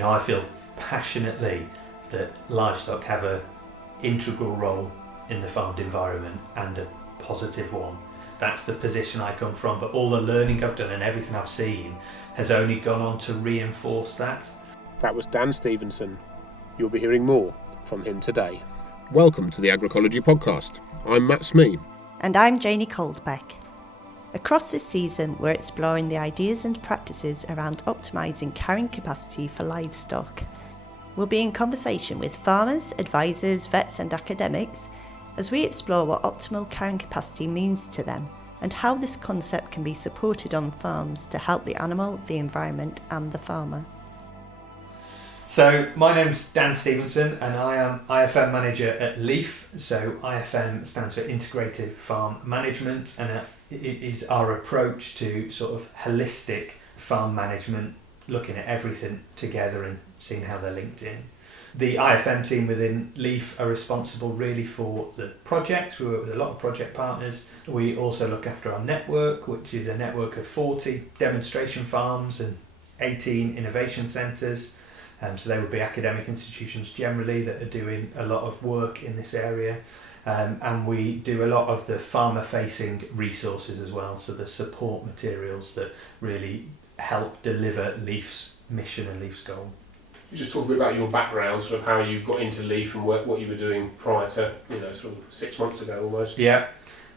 I feel passionately that livestock have an integral role in the farmed environment, and a positive one. That's the position I come from, but all the learning I've done and everything I've seen has only gone on to reinforce that. That was Dan Stevenson. You'll be hearing more from him today. Welcome to the Agricology podcast. I'm Matt Smee. And I'm Janie Coldbeck. Across this season, we're exploring the ideas and practices around optimising carrying capacity for livestock. We'll be in conversation with farmers, advisors, vets and academics as we explore what optimal carrying capacity means to them and how this concept can be supported on farms to help the animal, the environment and the farmer. So my name's Dan Stevenson and I am IFM manager at LEAF. So IFM stands for Integrated Farm Management, and it is our approach to sort of holistic farm management, looking at everything together and seeing how they're linked in. The IFM team within LEAF are responsible really for the projects. We work with a lot of project partners. We also look after our network, which is a network of 40 demonstration farms and 18 innovation centres. So they would be academic institutions generally that are doing a lot of work in this area. And we do a lot of the farmer-facing resources as well, so the support materials that really help deliver LEAF's mission and LEAF's goal. You just talk a bit about your background, sort of how you got into LEAF and what you were doing prior to, sort of 6 months ago almost. Yeah.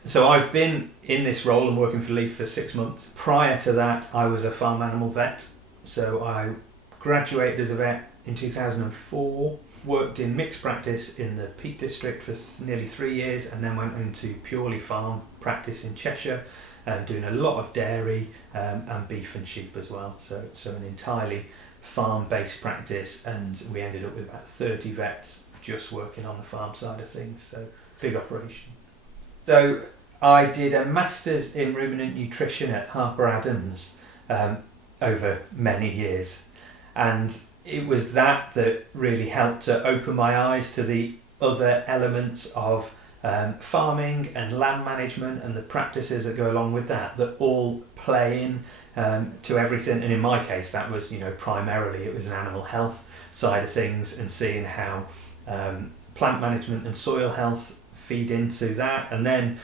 So I've been in this role and working for LEAF for 6 months. Prior to that, I was a farm animal vet. So I graduated as a vet in 2004, worked in mixed practice in the Peak District for nearly 3 years, and then went into purely farm practice in Cheshire, doing a lot of dairy and beef and sheep as well. So an entirely farm-based practice, and we ended up with about 30 vets just working on the farm side of things, so big operation. So I did a master's in ruminant nutrition at Harper Adams over many years, and it was that really helped to open my eyes to the other elements of farming and land management and the practices that go along with that all play in to everything. And in my case, that was, primarily it was an animal health side of things, and seeing how plant management and soil health feed into that. And then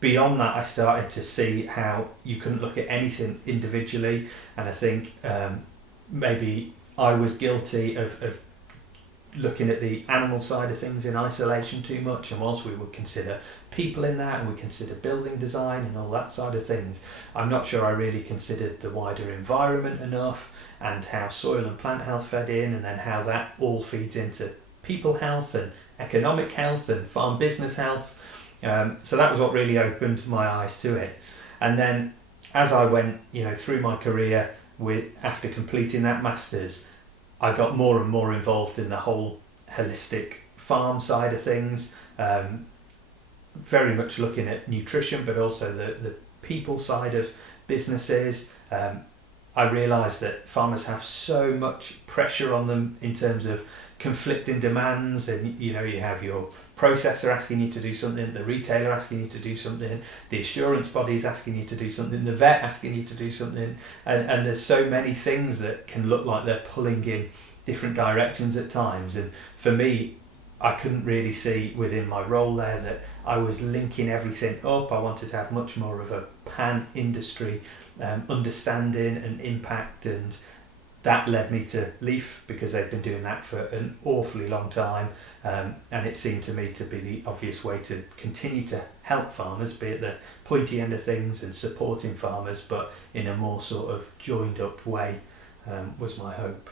beyond that, I started to see how you couldn't look at anything individually. And I think maybe I was guilty of looking at the animal side of things in isolation too much, and whilst we would consider people in that and we consider building design and all that side of things, I'm not sure I really considered the wider environment enough, and how soil and plant health fed in, and then how that all feeds into people health and economic health and farm business health. So that was what really opened my eyes to it. And then as I went through my career after completing that master's, I got more and more involved in the whole holistic farm side of things, very much looking at nutrition, but also the people side of businesses. I realised that farmers have so much pressure on them in terms of conflicting demands, and you have your processor asking you to do something, the retailer asking you to do something, the assurance bodies asking you to do something, the vet asking you to do something, and there's so many things that can look like they're pulling in different directions at times. And for me, I couldn't really see within my role there that I was linking everything up. I wanted to have much more of a pan-industry understanding and impact, and that led me to LEAF, because they've been doing that for an awfully long time, and it seemed to me to be the obvious way to continue to help farmers, be at the pointy end of things and supporting farmers, but in a more sort of joined up way, was my hope.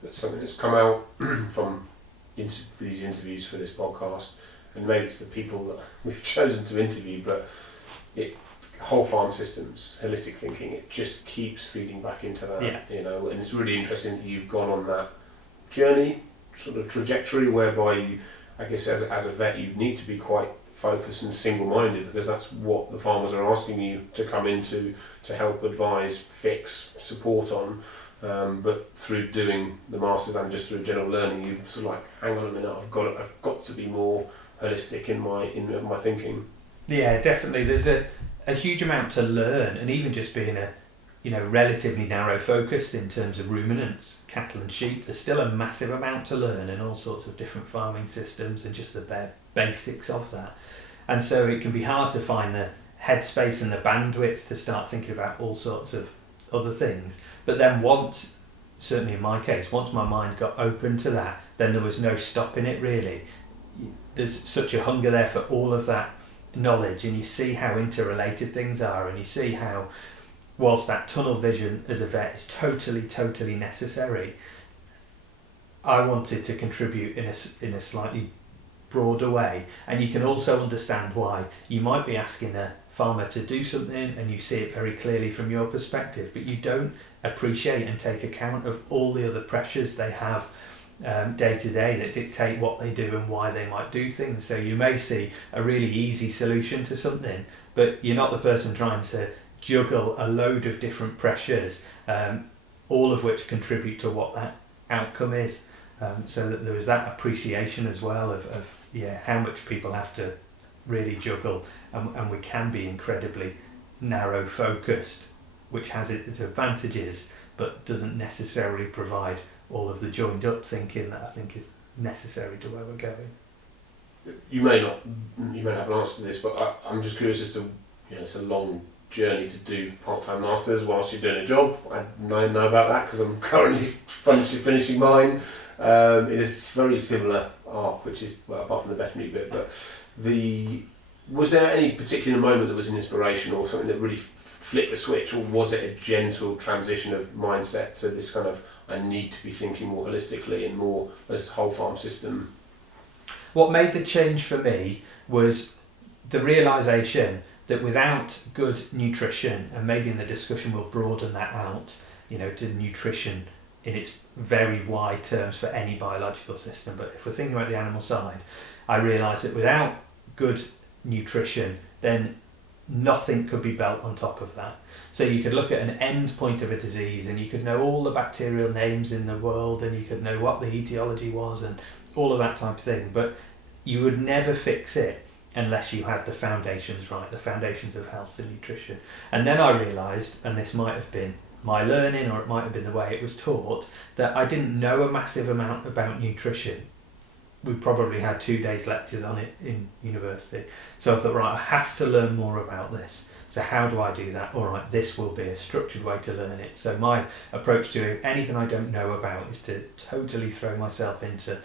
That's something that's come out from these interviews for this podcast, and maybe it's the people that we've chosen to interview, but whole farm systems, holistic thinking, it just keeps feeding back into that. And it's really interesting that you've gone on that journey, sort of trajectory, whereby you, I guess as a vet, you need to be quite focused and single-minded, because that's what the farmers are asking you to come into to help advise, fix, support on. But through doing the masters and just through general learning, you sort of like, hang on a minute, I've got to be more holistic in my thinking. Yeah, definitely. There's a huge amount to learn, and even just being relatively narrow focused in terms of ruminants, cattle and sheep. There's still a massive amount to learn in all sorts of different farming systems and just the bare basics of that. And so it can be hard to find the headspace and the bandwidth to start thinking about all sorts of other things. But then once, certainly in my case, once my mind got open to that, then there was no stopping it really. There's such a hunger there for all of that knowledge, and you see how interrelated things are, and you see how, whilst that tunnel vision as a vet is totally necessary, I wanted to contribute in a slightly broader way. And you can also understand why you might be asking a farmer to do something and you see it very clearly from your perspective, but you don't appreciate and take account of all the other pressures they have day to day that dictate what they do and why they might do things. So you may see a really easy solution to something, but you're not the person trying to juggle a load of different pressures, all of which contribute to what that outcome is. So that there was that appreciation as well of how much people have to really juggle, and we can be incredibly narrow focused, which has its advantages but doesn't necessarily provide all of the joined up thinking that I think is necessary to where we're going. You may not have an answer to this, but I'm just curious as to, it's a long journey to do part-time masters whilst you're doing a job. I know about that because I'm currently finishing mine. It is very similar arc, which is, well, apart from the veterinary bit, but was there any particular moment that was an inspiration or something that really flipped the switch, or was it a gentle transition of mindset to this kind of, I need to be thinking more holistically and more as a whole farm system? What made the change for me was the realisation that without good nutrition, and maybe in the discussion we'll broaden that out, to nutrition in its very wide terms for any biological system, but if we're thinking about the animal side, I realised that without good nutrition, then nothing could be built on top of that. So you could look at an end point of a disease and you could know all the bacterial names in the world and you could know what the etiology was and all of that type of thing, but you would never fix it unless you had the foundations right, the foundations of health and nutrition. And then I realised, and this might have been my learning or it might have been the way it was taught, that I didn't know a massive amount about nutrition. We probably had 2 days lectures on it in university. So I thought, right, I have to learn more about this. So how do I do that? All right, this will be a structured way to learn it. So my approach to anything I don't know about is to totally throw myself into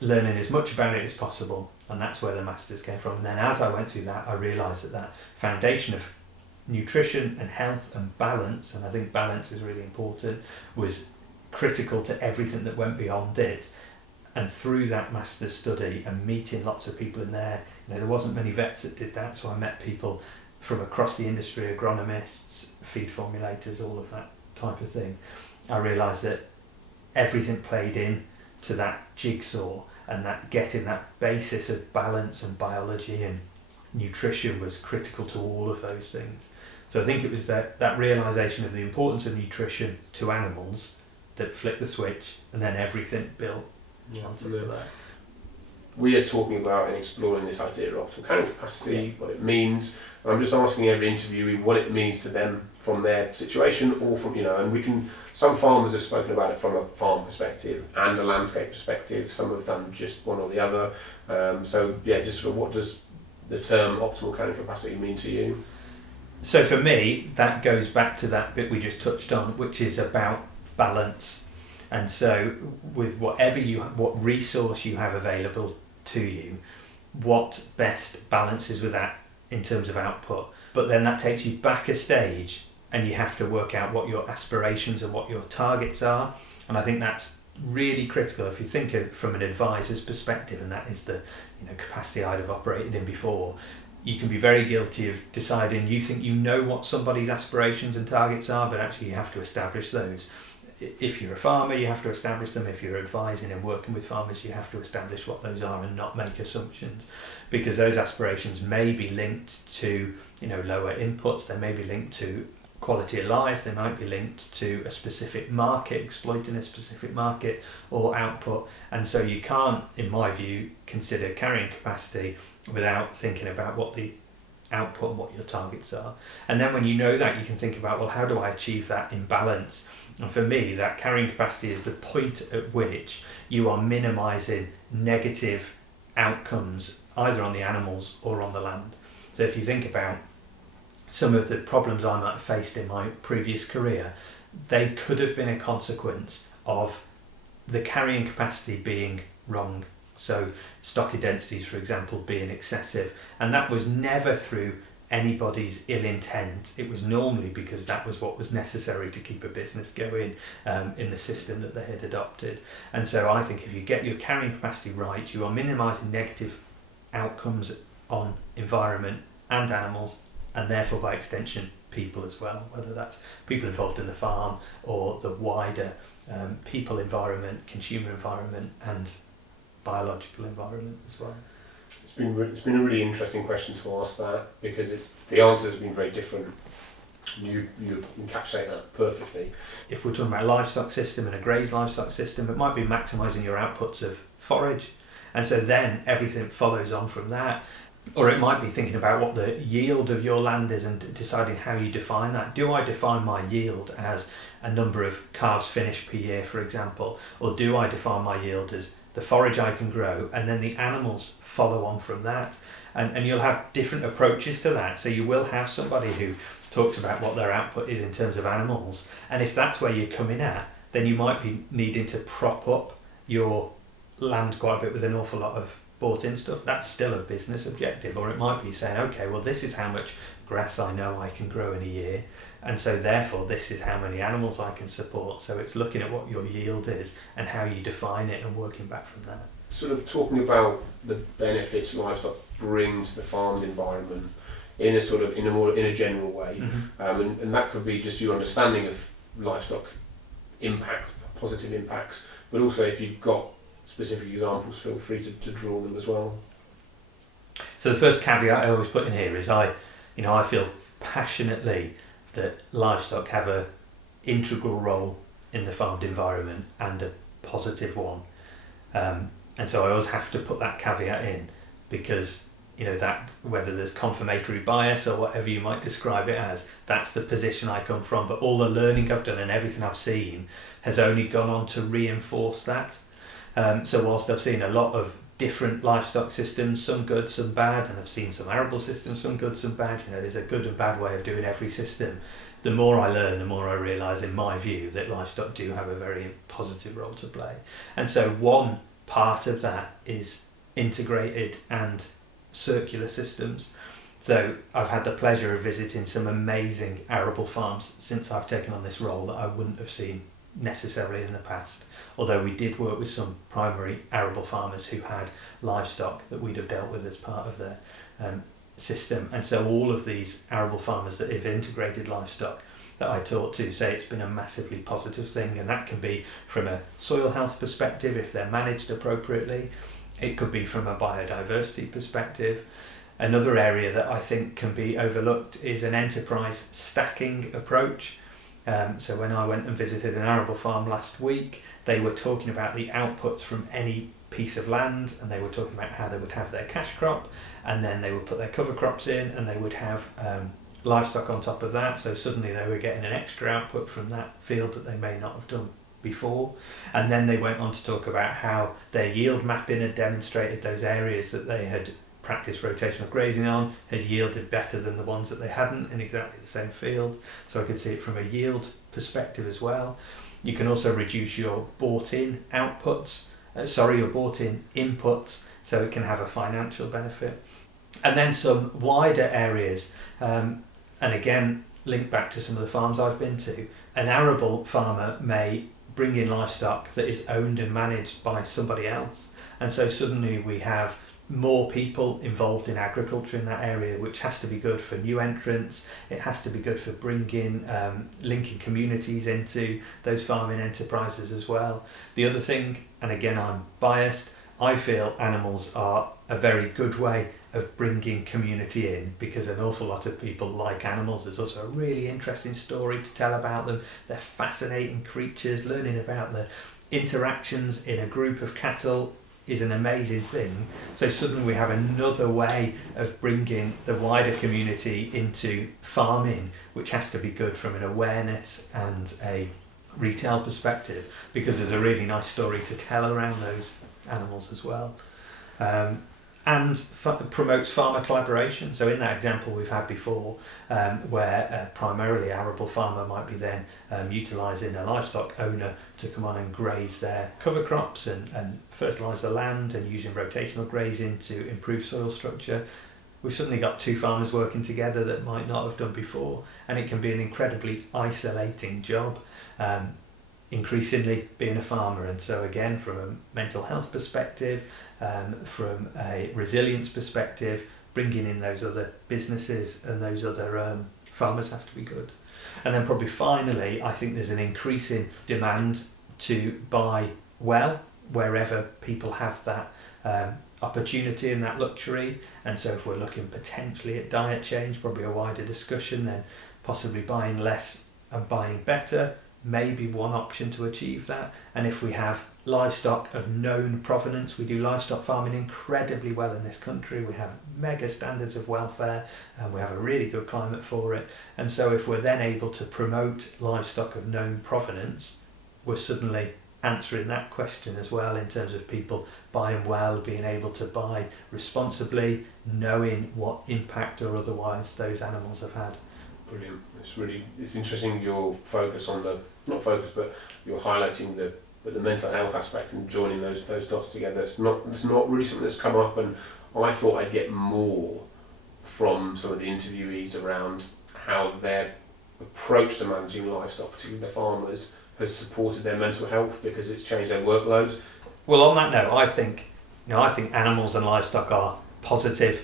learning as much about it as possible. And that's where the masters came from. And then as I went through that, I realised that foundation of nutrition and health and balance, and I think balance is really important, was critical to everything that went beyond it. And through that master's study and meeting lots of people in there, there wasn't many vets that did that, so I met people from across the industry, agronomists, feed formulators, all of that type of thing. I realised that everything played in to that jigsaw, and that getting that basis of balance and biology and nutrition was critical to all of those things. So I think it was that realisation of the importance of nutrition to animals that flipped the switch, and then everything built on top of that. We are talking about and exploring this idea of optimal carrying capacity, what it means. And I'm just asking every interviewee what it means to them from their situation, or from, and some farmers have spoken about it from a farm perspective and a landscape perspective. Some have done just one or the other. Just sort of what does the term optimal carrying capacity mean to you? So for me, that goes back to that bit we just touched on, which is about balance. And so with what resource you have available to you, what best balances with that in terms of output. But then that takes you back a stage and you have to work out what your aspirations and what your targets are. And I think that's really critical if you think of from an advisor's perspective, and that is the capacity I'd have operated in before. You can be very guilty of deciding you think you know what somebody's aspirations and targets are, but actually you have to establish those. If you're a farmer, you have to establish them. If you're advising and working with farmers, you have to establish what those are and not make assumptions, because those aspirations may be linked to lower inputs, they may be linked to quality of life, they might be linked to a specific market, exploiting a specific market or output. And so you can't, in my view, consider carrying capacity without thinking about what the output and what your targets are. And then when you know that, you can think about, well, how do I achieve that in balance? And for me, that carrying capacity is the point at which you are minimising negative outcomes either on the animals or on the land. So if you think about some of the problems I might have faced in my previous career, they could have been a consequence of the carrying capacity being wrong. So stocker densities, for example, being excessive. And that was never through anybody's ill intent. It was normally because that was what was necessary to keep a business going in the system that they had adopted. And so I think if you get your carrying capacity right, you are minimising negative outcomes on environment and animals, and therefore by extension people as well, whether that's people involved in the farm or the wider people environment, consumer environment and biological environment as well. It's been a really interesting question to ask that, because the answers have been very different. You encapsulate that perfectly. If we're talking about a livestock system and a grazed livestock system, it might be maximising your outputs of forage, and so then everything follows on from that. Or it might be thinking about what the yield of your land is and deciding how you define that. Do I define my yield as a number of calves finished per year, for example, or do I define my yield as the forage I can grow, and then the animals follow on from that? And you'll have different approaches to that. So you will have somebody who talks about what their output is in terms of animals, and if that's where you're coming at, then you might be needing to prop up your land quite a bit with an awful lot of bought in stuff. That's still a business objective. Or it might be saying, okay, well, this is how much grass I know I can grow in a year, and so therefore this is how many animals I can support. So it's looking at what your yield is and how you define it and working back from that. Sort of talking about the benefits livestock bring to the farmed environment in a general way, and that could be just your understanding of livestock impact, positive impacts, but also if you've got specific examples, feel free to draw them as well. So the first caveat I always put in here is I feel passionately that livestock have an integral role in the farmed environment and a positive one. And so I always have to put that caveat in, because that, whether there's confirmatory bias or whatever you might describe it as, that's the position I come from. But all the learning I've done and everything I've seen has only gone on to reinforce that. So whilst I've seen a lot of different livestock systems, some good, some bad, and I've seen some arable systems, some good, some bad, there's a good and bad way of doing every system. The more I learn, the more I realise, in my view, that livestock do have a very positive role to play. And so one part of that is integrated and circular systems. So I've had the pleasure of visiting some amazing arable farms since I've taken on this role that I wouldn't have seen necessarily in the past, although we did work with some primary arable farmers who had livestock that we'd have dealt with as part of their system. And so all of these arable farmers that have integrated livestock that I talk to say it's been a massively positive thing, and that can be from a soil health perspective if they're managed appropriately. It could be from a biodiversity perspective. Another area that I think can be overlooked is an enterprise stacking approach. So when I went and visited an arable farm last week, they were talking about the outputs from any piece of land, and they were talking about how they would have their cash crop, and then they would put their cover crops in, and they would have livestock on top of that. So suddenly they were getting an extra output from that field that they may not have done before. And then they went on to talk about how their yield mapping had demonstrated those areas that they had practiced rotational grazing on had yielded better than the ones that they hadn't in exactly the same field. So I could see it from a yield perspective as well. You can also reduce your bought-in outputs, your bought-in inputs, so it can have a financial benefit. And then some wider areas, and again, link back to some of the farms I've been to. An arable farmer may bring in livestock that is owned and managed by somebody else, and so suddenly we have more people involved in agriculture in that area, which has to be good for new entrants. It has to be good for linking communities into those farming enterprises as well. The other thing, and again I'm biased, I feel animals are a very good way of bringing community in, because an awful lot of people like animals. There's also a really interesting story to tell about them. They're fascinating creatures. Learning about the interactions in a group of cattle is an amazing thing. So suddenly we have another way of bringing the wider community into farming, which has to be good from an awareness and a retail perspective, because there's a really nice story to tell around those animals as well. And promotes farmer collaboration. So in that example we've had before, where primarily arable farmer might be then utilising a livestock owner to come on and graze their cover crops and fertilise the land, and using rotational grazing to improve soil structure. We've suddenly got two farmers working together that might not have done before, and it can be an incredibly isolating job, increasingly being a farmer. And so again, from a mental health perspective, from a resilience perspective, bringing in those other businesses and those other farmers have to be good. And then probably finally, I think there's an increasing demand to buy well wherever people have that opportunity and that luxury. And so if we're looking potentially at diet change, probably a wider discussion, then possibly buying less and buying better may be one option to achieve that. And if we have livestock of known provenance, we do livestock farming incredibly well in this country. We have mega standards of welfare, and we have a really good climate for it. And so if we're then able to promote livestock of known provenance, we're suddenly answering that question as well, in terms of people buying well, being able to buy responsibly, knowing what impact or otherwise those animals have had. Brilliant. It's interesting your focus on not focus, but you're highlighting the mental health aspect and joining those dots together. It's not really something that's come up, and I thought I'd get more from some of the interviewees around how their approach to managing livestock, particularly the farmers, has supported their mental health because it's changed their workloads. Well, on that note, I think animals and livestock are positive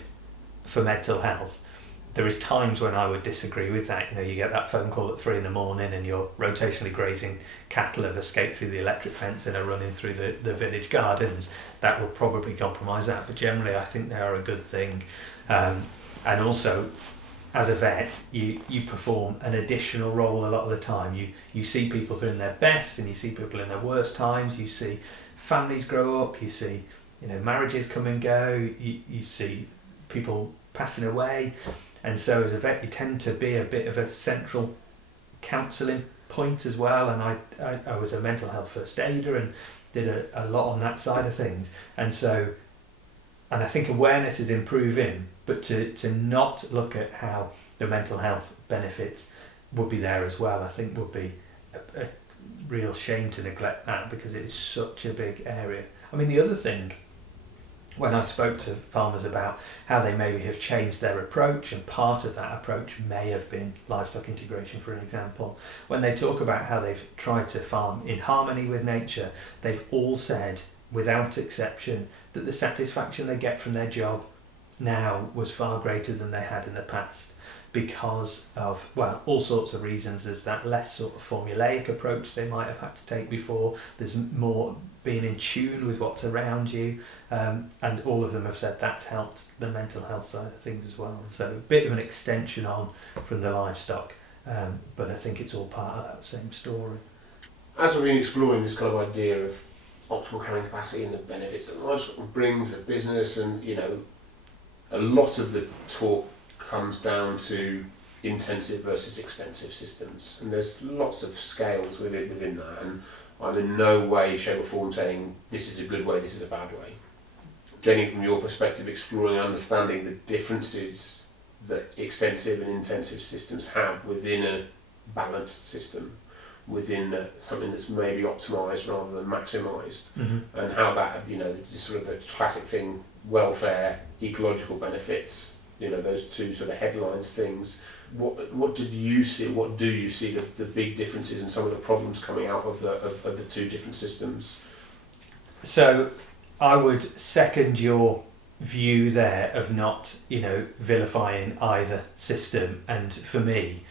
for mental health. There is times when I would disagree with that. You get that phone call at 3 a.m. and your rotationally grazing cattle have escaped through the electric fence and are running through the village gardens. That will probably compromise that, but generally I think they are a good thing. And also, as a vet, you perform an additional role a lot of the time. You see people doing their best, and you see people in their worst times. You see families grow up, you see marriages come and go, you see people passing away. And so as a vet, you tend to be a bit of a central counselling point as well. And I was a mental health first aider and did a lot on that side of things. And I think awareness is improving, but to not look at how the mental health benefits would be there as well, I think would be a real shame to neglect that, because it is such a big area. I mean, the other thing, when I spoke to farmers about how they maybe have changed their approach, and part of that approach may have been livestock integration, for an example, when they talk about how they've tried to farm in harmony with nature, they've all said, without exception, that the satisfaction they get from their job now was far greater than they had in the past, because of, all sorts of reasons. There's that less sort of formulaic approach they might have had to take before. There's more being in tune with what's around you, and all of them have said that's helped the mental health side of things as well. So a bit of an extension on from the livestock, but I think it's all part of that same story. As we've been exploring this kind of idea of optimal carrying capacity and the benefits that livestock brings to business, and a lot of the talk comes down to intensive versus extensive systems, and there's lots of scales within that, and I'm in no way, shape or form saying this is a good way, this is a bad way. Getting from your perspective, exploring and understanding the differences that extensive and intensive systems have within a balanced system, within something that's maybe optimised rather than maximised, and how that, just sort of the classic thing, welfare, ecological benefits, those two sort of headlines things. What did you see? What do you see the big differences and some of the problems coming out of the two different systems? So I would second your view there of not vilifying either system. And for me,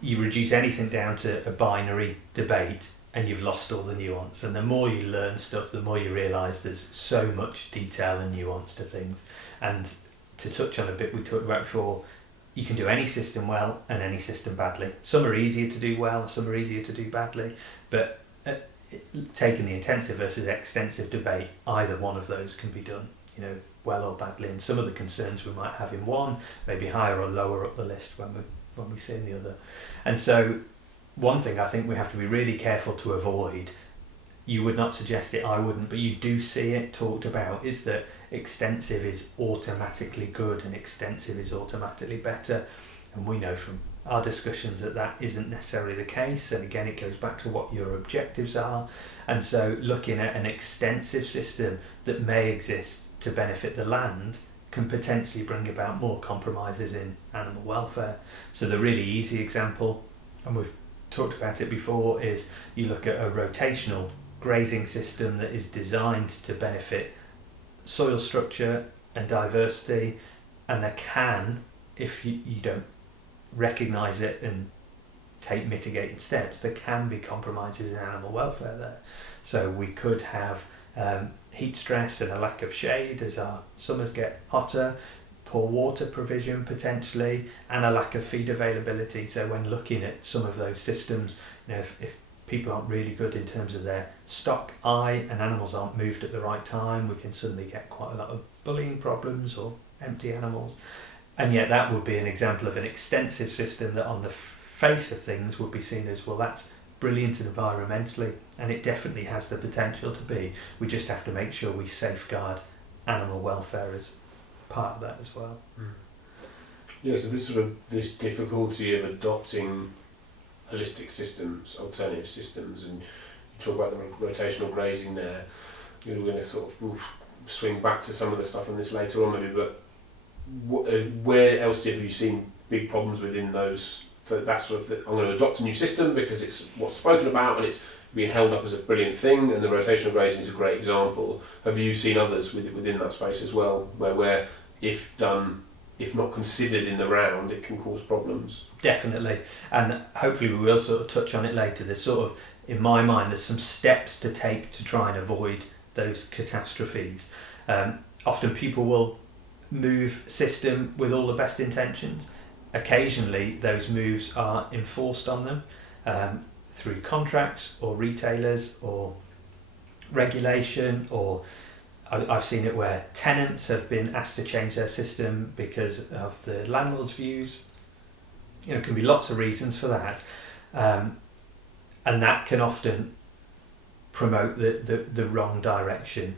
you reduce anything down to a binary debate and you've lost all the nuance. And the more you learn stuff, the more you realise there's so much detail and nuance to things. And to touch on a bit we talked about before, you can do any system well and any system badly. Some are easier to do well, some are easier to do badly, but taking the intensive versus extensive debate, either one of those can be done, well or badly, and some of the concerns we might have in one may be higher or lower up the list when we see in the other. And so one thing I think we have to be really careful to avoid, you would not suggest it, I wouldn't, but you do see it talked about, is that extensive is automatically good and extensive is automatically better. And we know from our discussions that isn't necessarily the case, and again it goes back to what your objectives are. And so looking at an extensive system that may exist to benefit the land can potentially bring about more compromises in animal welfare. So the really easy example, and we've talked about it before, is you look at a rotational grazing system that is designed to benefit soil structure and diversity, and there can, if you don't recognise it and take mitigating steps, there can be compromises in animal welfare there. So we could have heat stress and a lack of shade as our summers get hotter, poor water provision potentially, and a lack of feed availability. So when looking at some of those systems, if people aren't really good in terms of their stock eye and animals aren't moved at the right time, we can suddenly get quite a lot of bullying problems or empty animals. And yet that would be an example of an extensive system that on the face of things would be seen as, well, that's brilliant environmentally, and it definitely has the potential to be. We just have to make sure we safeguard animal welfare as part of that as well. Yeah, so this difficulty of adopting holistic systems, alternative systems, and you talk about the rotational grazing there. We're going to sort of swing back to some of the stuff on this later on maybe, but where else have you seen big problems within those? That sort of, I'm going to adopt a new system because it's what's spoken about and it's being held up as a brilliant thing, and the rotational grazing is a great example. Have you seen others within that space as well, where if not considered in the round, it can cause problems? Definitely, and hopefully we will sort of touch on it later. There's sort of, in my mind, there's some steps to take to try and avoid those catastrophes. Often people will move system with all the best intentions. Occasionally those moves are enforced on them through contracts or retailers or regulation, or I've seen it where tenants have been asked to change their system because of the landlord's views. There can be lots of reasons for that, and that can often promote the wrong direction.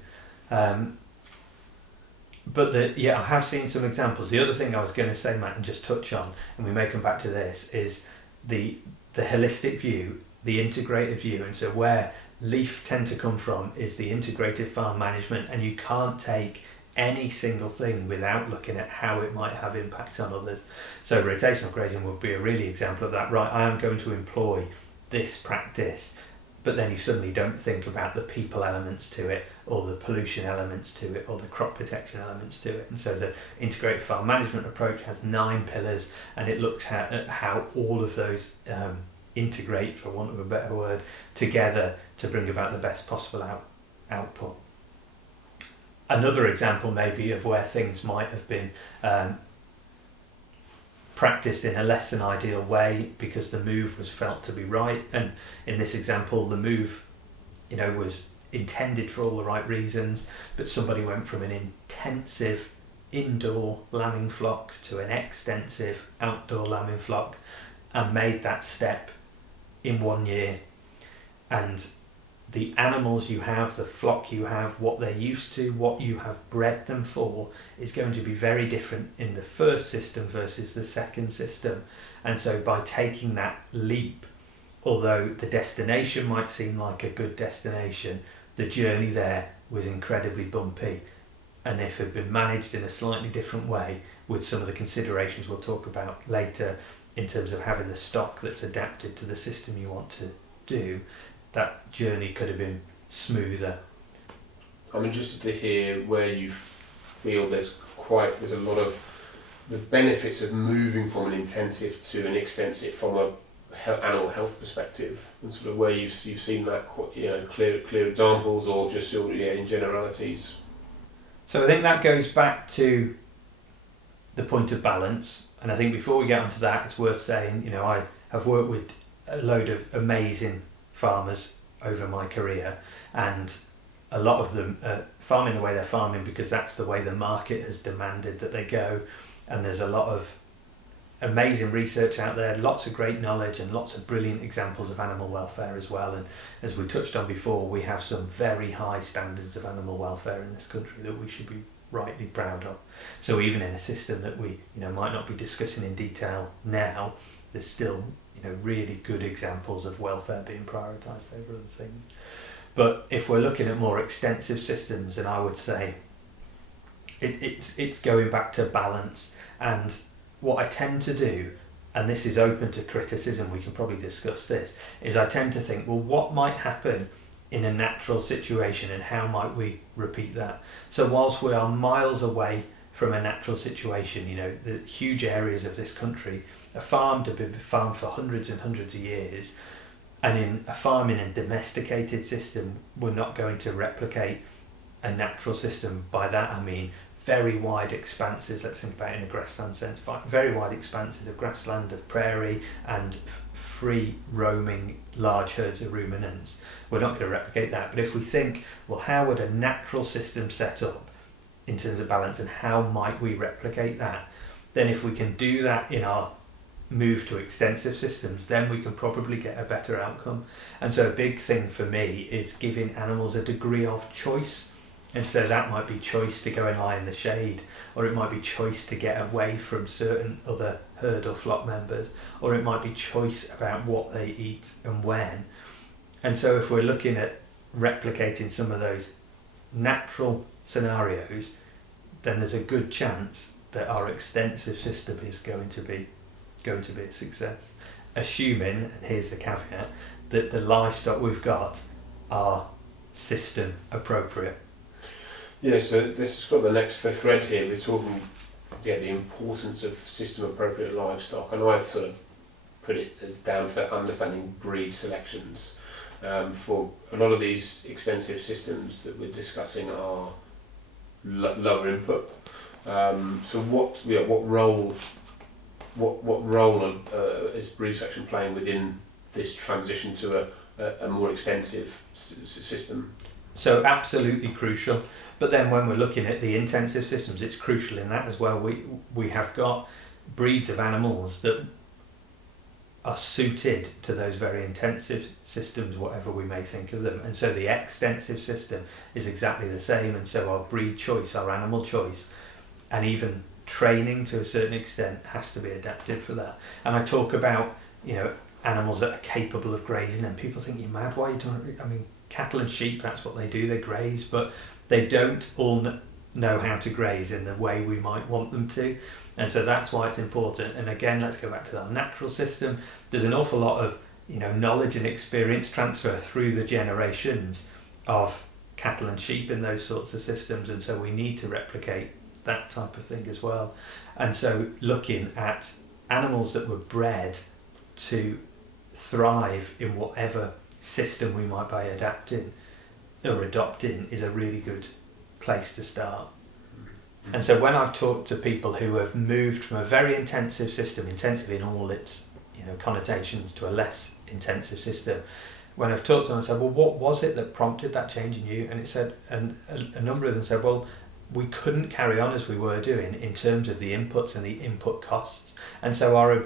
But I have seen some examples. The other thing I was going to say, Matt, and just touch on, and we may come back to this, is the holistic view, the integrated view. And so where LEAF tend to come from is the integrated farm management, and you can't take any single thing without looking at how it might have impact on others. So rotational grazing would be a really example of that. Right, I am going to employ this practice, but then you suddenly don't think about the people elements to it, or the pollution elements to it, or the crop protection elements to it. And so the integrated farm management approach has 9 pillars, and it looks at how all of those integrate, for want of a better word, together to bring about the best possible output. Another example maybe of where things might have been practiced in a less than ideal way because the move was felt to be right, and in this example the move was intended for all the right reasons, but somebody went from an intensive indoor lambing flock to an extensive outdoor lambing flock and made that step in 1 year, and the animals you have, the flock you have, what they're used to, what you have bred them for, is going to be very different in the first system versus the second system. And so by taking that leap, although the destination might seem like a good destination, the journey there was incredibly bumpy. And if it had been managed in a slightly different way, with some of the considerations we'll talk about later, in terms of having the stock that's adapted to the system you want to do, that journey could have been smoother. I'm interested to hear where you feel there's a lot of the benefits of moving from an intensive to an extensive from a animal health perspective, and sort of where you've seen that clear examples, or just in generalities. So I think that goes back to the point of balance, and I think before we get onto that, it's worth saying, I have worked with a load of amazing farmers over my career, and a lot of them are farming the way they're farming because that's the way the market has demanded that they go, and there's a lot of amazing research out there, lots of great knowledge and lots of brilliant examples of animal welfare as well. And as we touched on before, we have some very high standards of animal welfare in this country that we should be rightly proud of. So even in a system that we might not be discussing in detail now, there's still really good examples of welfare being prioritised over other things. But if we're looking at more extensive systems, then I would say it's going back to balance. And what I tend to do, and this is open to criticism, we can probably discuss this, is I tend to think, well, what might happen in a natural situation and how might we repeat that? So whilst we are miles away from a natural situation, the huge areas of this country are farmed, have been farmed for hundreds and hundreds of years, and in a farming and domesticated system, we're not going to replicate a natural system. By that I mean very wide expanses, let's think about it in a grassland sense, very wide expanses of grassland, of prairie, and free roaming large herds of ruminants. We're not going to replicate that. But if we think, well, how would a natural system set up in terms of balance, and how might we replicate that? Then if we can do that in our move to extensive systems, then we can probably get a better outcome. And so a big thing for me is giving animals a degree of choice. And so that might be choice to go and lie in the shade, or it might be choice to get away from certain other herd or flock members, or it might be choice about what they eat and when. And so if we're looking at replicating some of those natural scenarios, then there's a good chance that our extensive system is going to be a success, assuming, and here's the caveat, that the livestock we've got are system appropriate. Yeah, so this has got the thread here. We're talking the importance of system appropriate livestock, and I've sort of put it down to understanding breed selections. For a lot of these extensive systems that we're discussing are lower input. So what role is breed selection playing within this transition to a more extensive system? So absolutely crucial. But then when we're looking at the intensive systems, it's crucial in that as well. We have got breeds of animals that are suited to those very intensive systems, whatever we may think of them. And so the extensive system is exactly the same. And so our breed choice, our animal choice, and even training to a certain extent has to be adapted for that. And I talk about, animals that are capable of grazing, and people think, you're mad, why are you doing it? I mean, cattle and sheep, that's what they do, they graze, but they don't all know how to graze in the way we might want them to. And so that's why it's important. And again, let's go back to that natural system. There's an awful lot of knowledge and experience transfer through the generations of cattle and sheep in those sorts of systems, and so we need to replicate that type of thing as well. And so looking at animals that were bred to thrive in whatever system we might be adapting or adopting is a really good place to start. And so when I've talked to people who have moved from a very intensive system, intensive in all its connotations, to a less intensive system, when I've talked to them, I said, well, what was it that prompted that change in you? And it said, and a number of them said, well, we couldn't carry on as we were doing in terms of the inputs and the input costs. And so our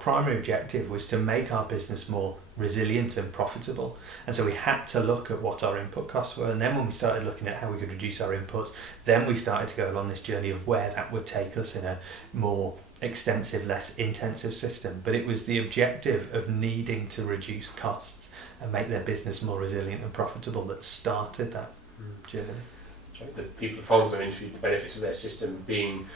primary objective was to make our business more resilient and profitable. And so we had to look at what our input costs were. And then when we started looking at how we could reduce our inputs, then we started to go along this journey of where that would take us in a more extensive, less intensive system. But it was the objective of needing to reduce costs and make their business more resilient and profitable that started that journey. The people, the farmers I've interviewed, the benefits of their system being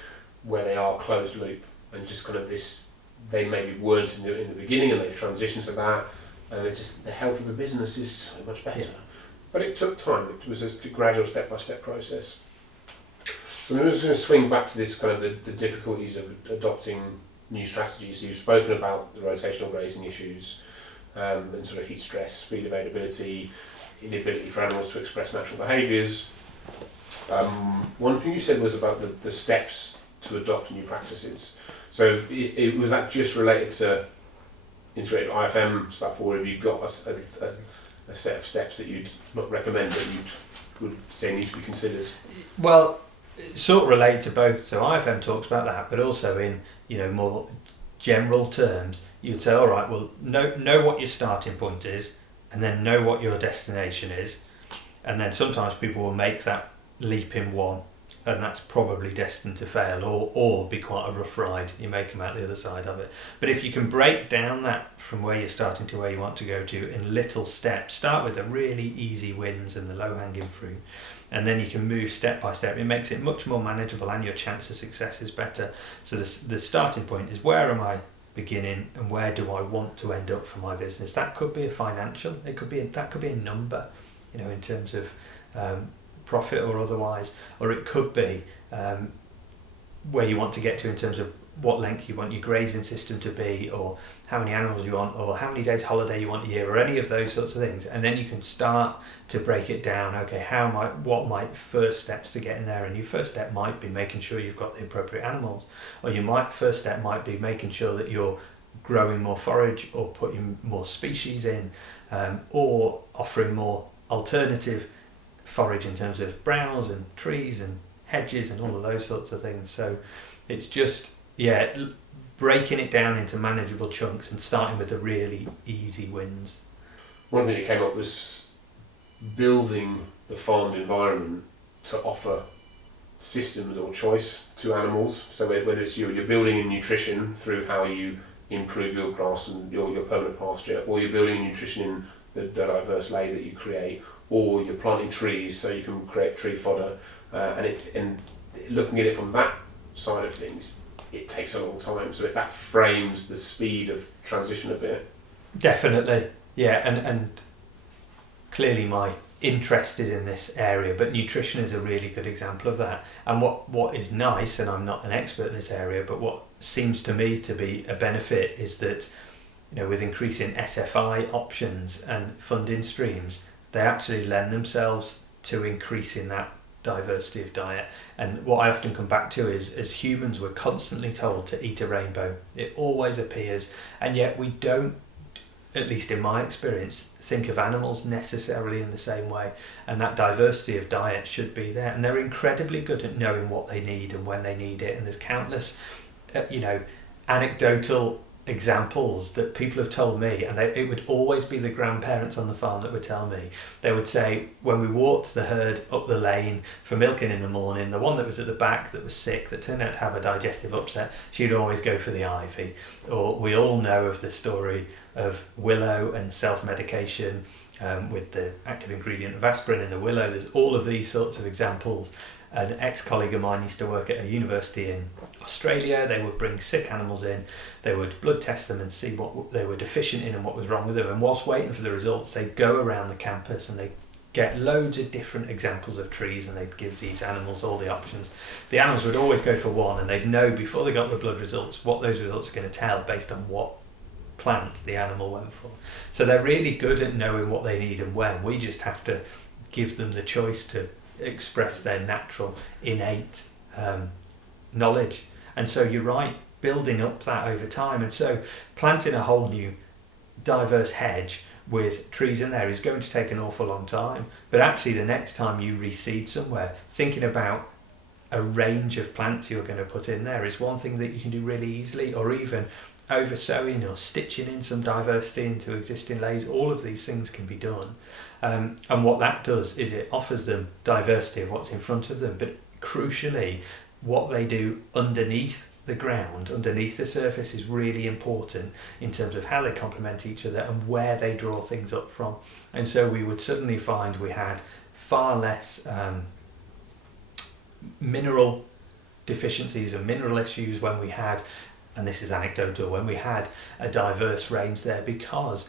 where they are closed loop, and just kind of this, they maybe weren't in the beginning and they've transitioned to that, and the health of the business is so much better. Yeah. But it took time. It was a gradual step-by-step process. So I'm just going to swing back to this kind of the difficulties of adopting new strategies. So you've spoken about the rotational grazing issues, and sort of heat stress, feed availability, inability for animals to express natural behaviours. One thing you said was about the steps to adopt new practices. So was that just related to integrated IFM stuff, or have you got a set of steps that you'd not recommend that you would say need to be considered? Well, it's sort of related to both. So IFM talks about that, but also in more general terms, you'd say, all right, well, know what your starting point is, and then know what your destination is, and then sometimes people will make that leap in one, and that's probably destined to fail or be quite a rough ride. You may come out the other side of it. But if you can break down that from where you're starting to where you want to go to in little steps, start with the really easy wins and the low-hanging fruit, and then you can move step by step. It makes it much more manageable and your chance of success is better. So the starting point is, where am I beginning and where do I want to end up for my business? That could be a financial, that could be a number, in terms of profit or otherwise, or it could be where you want to get to in terms of what length you want your grazing system to be, or how many animals you want, or how many days holiday you want a year, or any of those sorts of things. And then you can start to break it down. Okay, what might first steps to get in there? And your first step might be making sure you've got the appropriate animals, or first step might be making sure that you're growing more forage or putting more species in, or offering more alternative forage in terms of browse and trees and hedges and all of those sorts of things. So it's just breaking it down into manageable chunks and starting with the really easy wins. One thing that came up was building the farmed environment to offer systems or choice to animals. So whether it's you're building in nutrition through how you improve your grass and your permanent pasture, or you're building in nutrition in the diverse lay that you create, or you're planting trees so you can create tree fodder, and looking at it from that side of things, it takes a long time. So that frames the speed of transition a bit. Definitely, yeah, and clearly my interest is in this area, but nutrition is a really good example of that. And what is nice, and I'm not an expert in this area, but what seems to me to be a benefit is that with increasing SFI options and funding streams, they actually lend themselves to increasing that diversity of diet. And what I often come back to is, as humans, we're constantly told to eat a rainbow. It always appears, and yet we don't, at least in my experience, think of animals necessarily in the same way. And that diversity of diet should be there, and they're incredibly good at knowing what they need and when they need it. And there's countless anecdotal examples that people have told me, and it would always be the grandparents on the farm that would tell me. They would say, when we walked the herd up the lane for milking in the morning, the one that was at the back that was sick, that turned out to have a digestive upset, she'd always go for the ivy. Or we all know of the story of willow and self-medication with the active ingredient of aspirin in the willow. There's all of these sorts of examples. An ex-colleague of mine used to work at a university in Australia. They would bring sick animals in, they would blood test them and see what they were deficient in and what was wrong with them, and whilst waiting for the results, they'd go around the campus and they'd get loads of different examples of trees, and they'd give these animals all the options. The animals would always go for one, and they'd know before they got the blood results what those results are going to tell based on what plant the animal went for. So they're really good at knowing what they need and when. We just have to give them the choice to express their natural innate knowledge. And so you're right, building up that over time. And so planting a whole new diverse hedge with trees in there is going to take an awful long time, but actually the next time you reseed somewhere, thinking about a range of plants you're going to put in there is one thing that you can do really easily. Or even over sowing or stitching in some diversity into existing lays. All of these things can be done, and what that does is it offers them diversity of what's in front of them, but crucially what they do underneath the ground, underneath the surface, is really important in terms of how they complement each other and where they draw things up from. And so we would suddenly find we had far less mineral deficiencies and mineral issues when we had, and this is anecdotal, when we had a diverse range there, because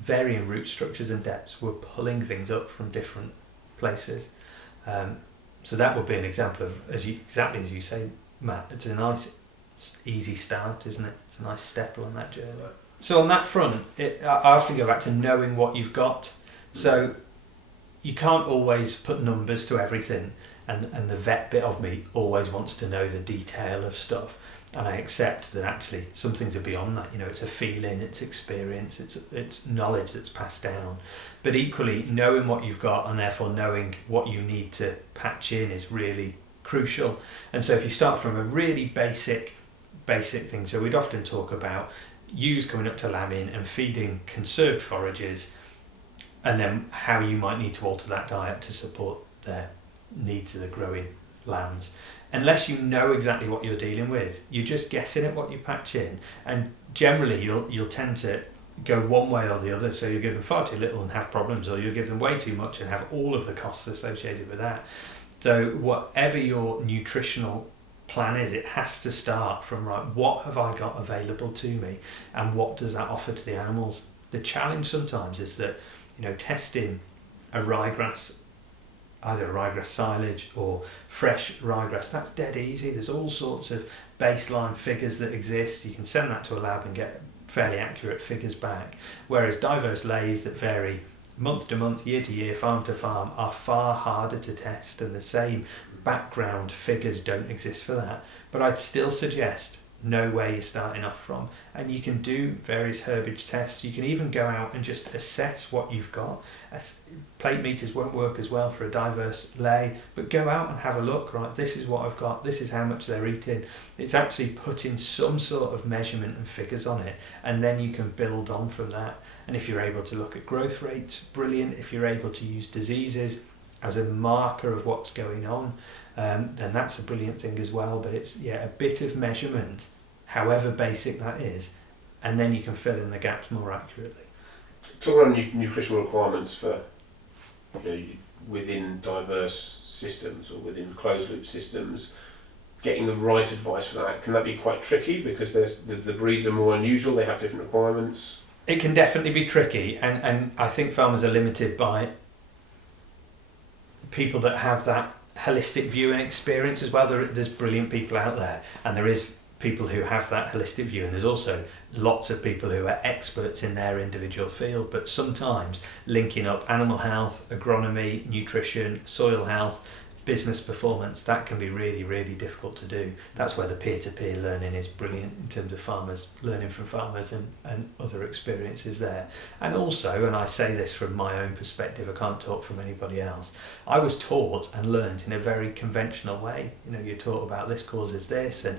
varying root structures and depths were pulling things up from different places. So that would be an example of, exactly as you say, Matt, it's a nice easy start, isn't it? It's a nice step along that journey. So on that front, I often go back to knowing what you've got. So you can't always put numbers to everything, and the vet bit of me always wants to know the detail of stuff. and I accept that actually some things are beyond that. It's a feeling, it's experience, it's knowledge that's passed down. But equally, knowing what you've got and therefore knowing what you need to patch in is really crucial. And so if you start from a really basic thing, so we'd often talk about ewes coming up to lambing and feeding conserved forages, and then how you might need to alter that diet to support their needs of the growing lambs. Unless you know exactly what you're dealing with, you're just guessing at what you patch in, and generally you'll tend to go one way or the other. So you give them far too little and have problems, or you give them way too much and have all of the costs associated with that. So whatever your nutritional plan is, it has to start from, right, what have I got available to me and what does that offer to the animals? The challenge sometimes is that testing a ryegrass, either ryegrass silage or fresh ryegrass, that's dead easy. There's all sorts of baseline figures that exist. You can send that to a lab and get fairly accurate figures back. Whereas diverse lays that vary month to month, year to year, farm to farm are far harder to test, and the same background figures don't exist for that. But I'd still suggest know where you're starting off from, and you can do various herbage tests. You can even go out and just assess what you've got. Plate meters won't work as well for a diverse lay, but go out and have a look. Right, this is what I've got, this is how much they're eating. It's actually putting some sort of measurement and figures on it, and then you can build on from that. And if you're able to look at growth rates, brilliant. If you're able to use diseases as a marker of what's going on, then that's a brilliant thing as well. But it's a bit of measurement, however basic that is, and then you can fill in the gaps more accurately. Talk about nutritional requirements for within diverse systems or within closed loop systems. Getting the right advice for that, can that be quite tricky because the breeds are more unusual, they have different requirements? It can definitely be tricky, and I think farmers are limited by people that have that holistic view and experience as well. There's brilliant people out there, and there is people who have that holistic view, and there's also lots of people who are experts in their individual field. But sometimes linking up animal health, agronomy, nutrition, soil health, business performance, that can be really, really difficult to do. That's where the peer-to-peer learning is brilliant in terms of farmers learning from farmers and other experiences there. And also, and I say this from my own perspective, I can't talk from anybody else, I was taught and learned in a very conventional way. You're taught about this causes this, and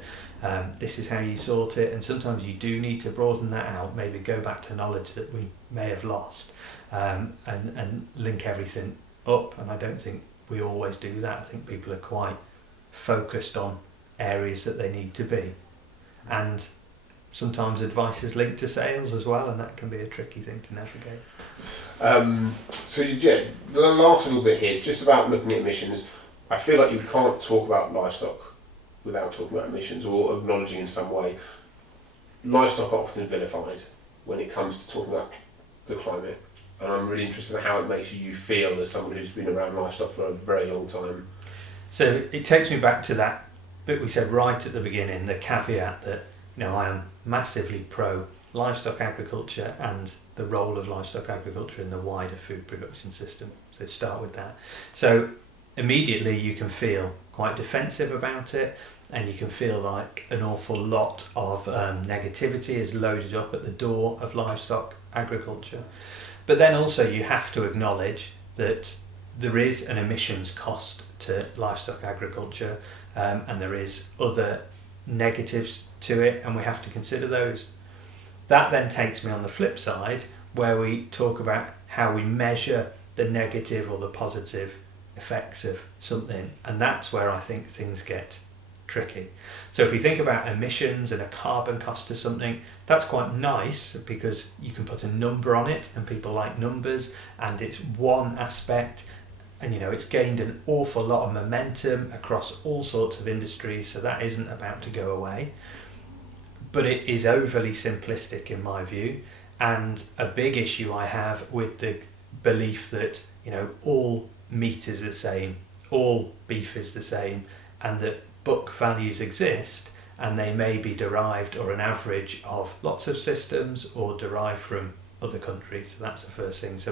this is how you sort it, and sometimes you do need to broaden that out, maybe go back to knowledge that we may have lost, and link everything up. And I don't think we always do that. I think people are quite focused on areas that they need to be, and sometimes advice is linked to sales as well, and that can be a tricky thing to navigate. So the last little bit here is just about looking at emissions. I feel like you can't talk about livestock without talking about emissions or acknowledging in some way. Livestock are often vilified when it comes to talking about the climate. And I'm really interested in how it makes you feel as someone who's been around livestock for a very long time. So it takes me back to that bit we said right at the beginning, the caveat that I am massively pro livestock agriculture and the role of livestock agriculture in the wider food production system. So start with that. So immediately you can feel quite defensive about it, and you can feel like an awful lot of negativity is loaded up at the door of livestock agriculture. But then also you have to acknowledge that there is an emissions cost to livestock agriculture, and there is other negatives to it, and we have to consider those. That then takes me on the flip side, where we talk about how we measure the negative or the positive effects of something, and that's where I think things get tricky. So if we think about emissions and a carbon cost to something, that's quite nice because you can put a number on it, and people like numbers, and it's one aspect, and it's gained an awful lot of momentum across all sorts of industries, so that isn't about to go away. But it is overly simplistic in my view, and a big issue I have with the belief that all meat is the same, all beef is the same, and that book values exist, and they may be derived or an average of lots of systems or derived from other countries. So that's the first thing. So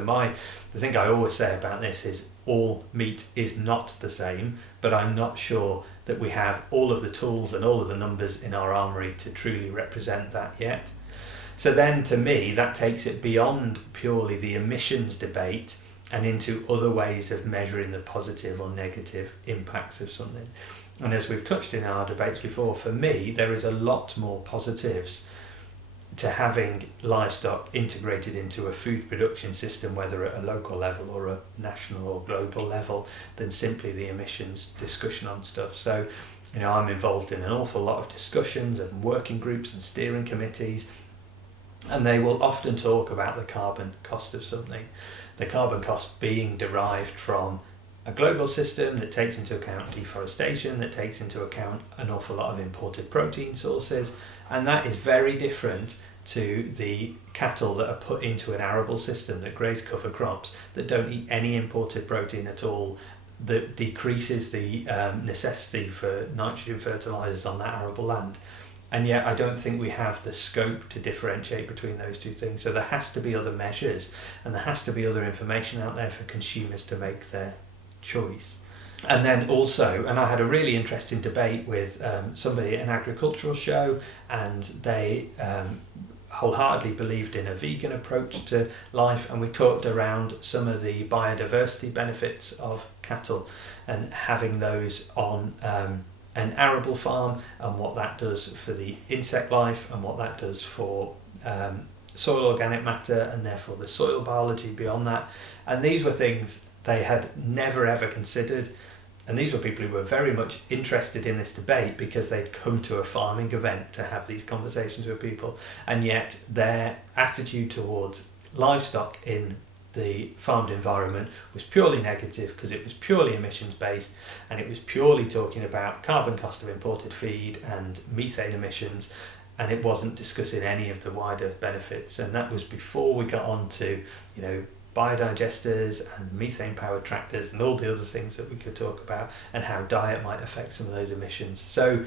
the thing I always say about this is all meat is not the same, but I'm not sure that we have all of the tools and all of the numbers in our armoury to truly represent that yet. So then, to me, that takes it beyond purely the emissions debate and into other ways of measuring the positive or negative impacts of something. And as we've touched in our debates before, for me, there is a lot more positives to having livestock integrated into a food production system, whether at a local level or a national or global level, than simply the emissions discussion on stuff. So, I'm involved in an awful lot of discussions and working groups and steering committees, and they will often talk about the carbon cost of something. The carbon cost being derived from a global system that takes into account deforestation, that takes into account an awful lot of imported protein sources, and that is very different to the cattle that are put into an arable system that graze cover crops, that don't eat any imported protein at all, that decreases the necessity for nitrogen fertilisers on that arable land. And yet I don't think we have the scope to differentiate between those two things. So there has to be other measures, and there has to be other information out there for consumers to make their choice. And then also, and I had a really interesting debate with somebody at an agricultural show, and they wholeheartedly believed in a vegan approach to life, and we talked around some of the biodiversity benefits of cattle and having those on an arable farm, and what that does for the insect life and what that does for soil organic matter and therefore the soil biology beyond that. And these were things they had never ever considered, and these were people who were very much interested in this debate because they'd come to a farming event to have these conversations with people, and yet their attitude towards livestock in the farmed environment was purely negative because it was purely emissions based, and it was purely talking about carbon cost of imported feed and methane emissions, and it wasn't discussing any of the wider benefits. And that was before we got on to biodigesters and methane powered tractors and all the other things that we could talk about, and how diet might affect some of those emissions. So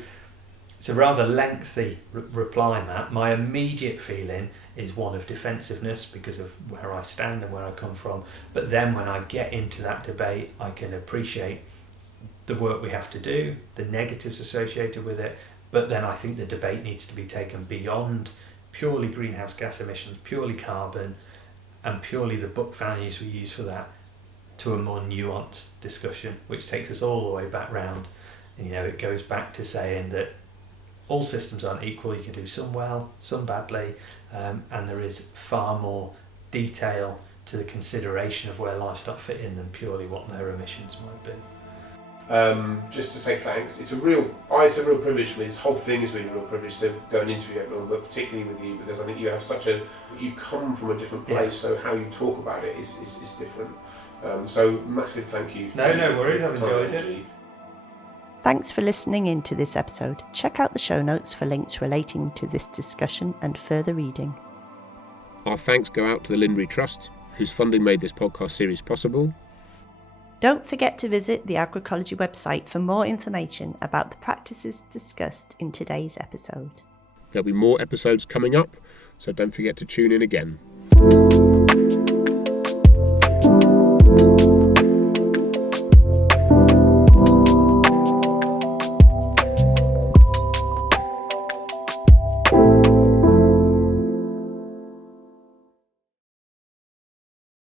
it's a rather lengthy reply on that. My immediate feeling is one of defensiveness because of where I stand and where I come from. But then when I get into that debate, I can appreciate the work we have to do, the negatives associated with it. But then I think the debate needs to be taken beyond purely greenhouse gas emissions, purely carbon, and purely the book values we use for that, to a more nuanced discussion, which takes us all the way back round. And, it goes back to saying that all systems aren't equal. You can do some well, some badly, and there is far more detail to the consideration of where livestock fit in than purely what their emissions might be. Just to say thanks. It's a real privilege for me. This whole thing has been a real privilege to go and interview everyone, but particularly with you, because I think you have you come from a different place, so how you talk about it is different. So massive thank you. No worries, I've enjoyed it. Thanks for listening in to this episode. Check out the show notes for links relating to this discussion and further reading. Our thanks go out to the Linbury Trust, whose funding made this podcast series possible. Don't forget to visit the Agricology website for more information about the practices discussed in today's episode. There'll be more episodes coming up, so don't forget to tune in again.